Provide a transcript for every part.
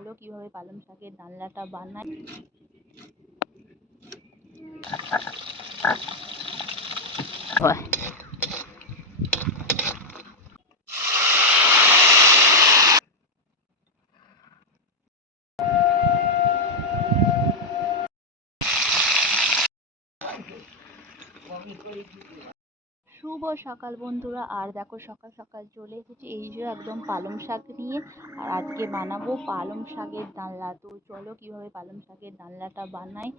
চলো কিভাবে পালং শাকের ডালনাটা বানাই। শুভ সকাল বন্ধুরা, আর দেখো সকাল সকাল চলে এসেছি এই যে একদম পালং শাক নিয়ে। আর আজকে বানাবো পালং শাকের ডালনা। তো চলো কিভাবে পালং শাকের ডালনাটা বানাই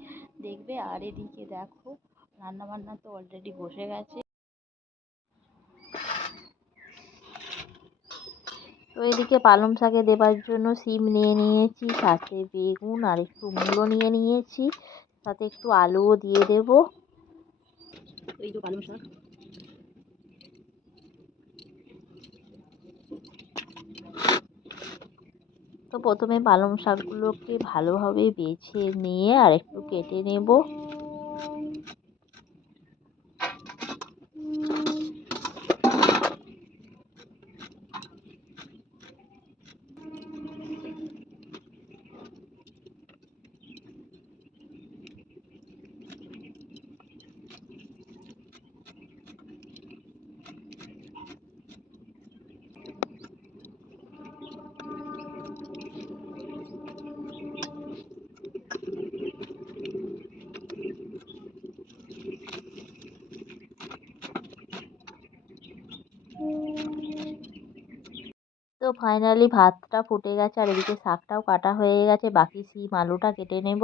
দেখবে। আর এদিকে দেখো রান্না বান্না তো অলরেডি বসে গেছে। তো এদিকে পালং শাকে দেবার জন্য সিম নিয়ে নিয়েছি, সাথে বেগুন আর একটু মূলো নিয়ে নিয়েছি, সাথে একটু আলুও দিয়ে দেবো। এই যে পালং শাক, তো প্রথমে পালং শাকগুলোকে ভালোভাবে বেছে নিয়ে আর একটু কেটে নেব। তো ফাইনালি ভাতটা ফুটে গেছে আর এদিকে শাকটাও কাটা হয়ে গেছে, বাকি সিম আলুটা কেটে নেব।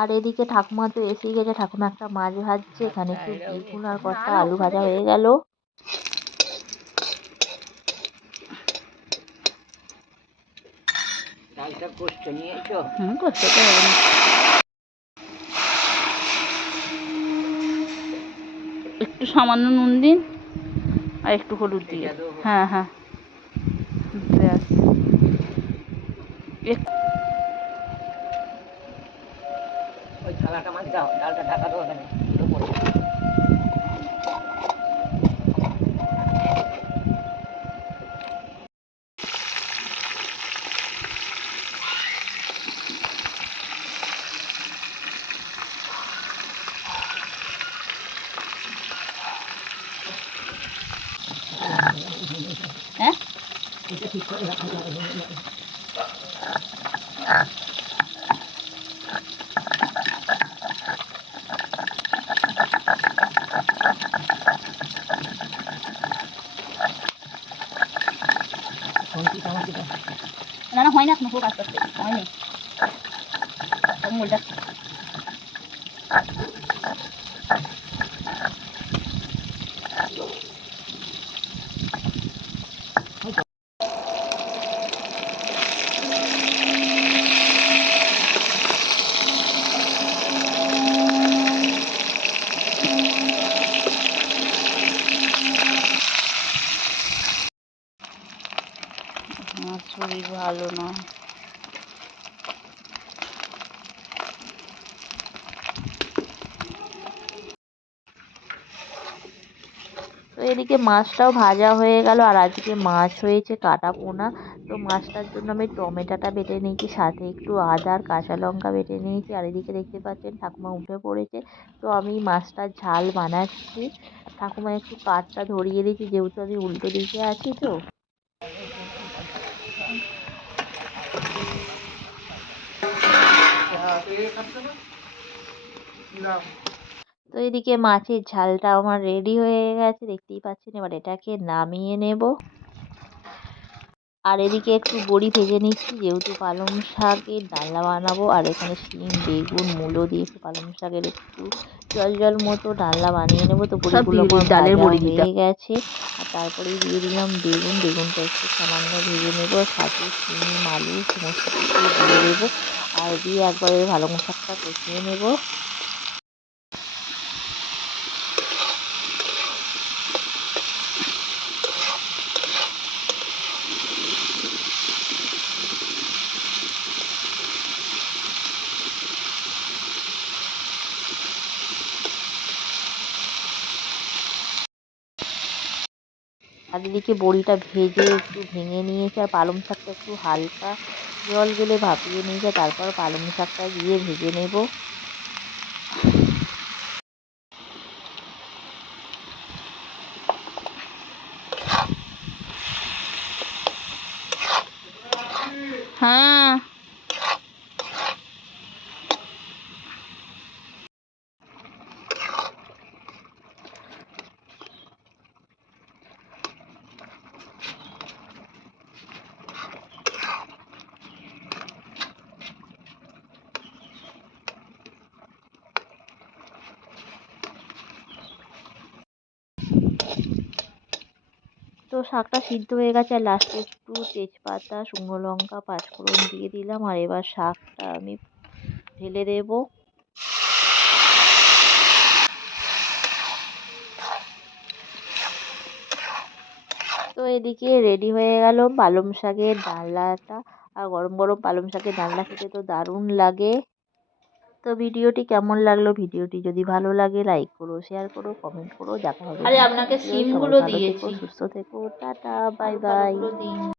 আর এদিকে ঠাকুমা তো এসেই গেছে, ঠাকুমা একটা মাছ ভাজছে, এখানে একটু বেগুন আর কটা আলু ভাজা হয়ে গেল। একটু সামান্য নুন দিন আর একটু হলুদ দিয়ে, হ্যাঁ হ্যাঁ ওই থালাটা মাছ দাও, ডালটা ঢাকা দাও ওখানে। হ্যাঁ এটা ঠিক করে রাখা যাবে। না না হয় না, এখন হোক আস্তে আস্তে, হয়নি মোলটা। আমার শরীর ভালো না। তো এদিকে মাছটাও ভাজা হয়ে গেল, আর আজকে মাছ হয়েছে কাটা পোনা। তো মাছটার জন্য আমি টমেটোটা বেটে নিয়েছি, সাথে একটু আদা আর কাঁচা লঙ্কা বেটে নিয়েছি। আর এদিকে দেখতে পাচ্ছেন ঠাকুমা উঠে পড়েছে, তো আমি মাছটার ঝাল বানাচ্ছি। ঠাকুমা একটু কাঠটা ধরিয়ে দিয়েছি, যেহেতু আমি উল্টো দিকে আছি। তো এদিকে মাছের ঝালটা আমার রেডি হয়ে গেছে, দেখতেই পাচ্ছেন। এবার এটাকে নামিয়ে নেব। আর এদিকে একটু বড়ি ভেজে নিচ্ছি, যেহেতু পালং শাকের ডালনা বানাবো। আর এখানে শিম বেগুন মূলো দিয়ে একটু পালং শাকের একটু জল জল মতো ডালনা বানিয়ে নেবো। তো বড়িগুলো আমার ভাজা হয়ে গেছে, আর তারপরেই দিয়ে দিলাম বেগুন। বেগুনটা একটু সামান্য ভেজে নেবো, সাথে শিম আলু সমস্ত কিছু দিয়ে দেবো। আর দিয়ে একবারে পালং শাকটা কষিয়ে নেবো। আর এদিকে বড়িটা ভেজে একটু ভেঙে নিয়েছে, আর পালং শাকটা একটু হালকা জল গেলে ভাপিয়ে নিয়েছে, তারপর পালং শাকটা দিয়ে ভেজে নেব। হ্যাঁ, তো শাকটা সিদ্ধ হয়ে গেছে, আর লাস্টে একটু তেজপাতা, শুকনো লঙ্কা, পাঁচফোড়ন দিয়ে দিলাম। আর এবার শাকটা আমি ঢেলে দেব। তো এদিকে রেডি হয়ে গেল পালং শাকের ডালনাটা। আর গরম গরম পালং শাকের ডালনা খেতে তো দারুণ লাগে। তো ভিডিওটি কেমন লাগলো, ভিডিওটি যদি ভালো লাগে লাইক করো, শেয়ার করো, কমেন্ট করো। দেখা হবে আরে নেক্সট আপনাকে ভিডিওয়। সবাই সিমগুলো ভালো থেকো, দিয়েছি, সুস্থ থেকো, টাটা, বাই আলু বাই। টালুগুলো দিন।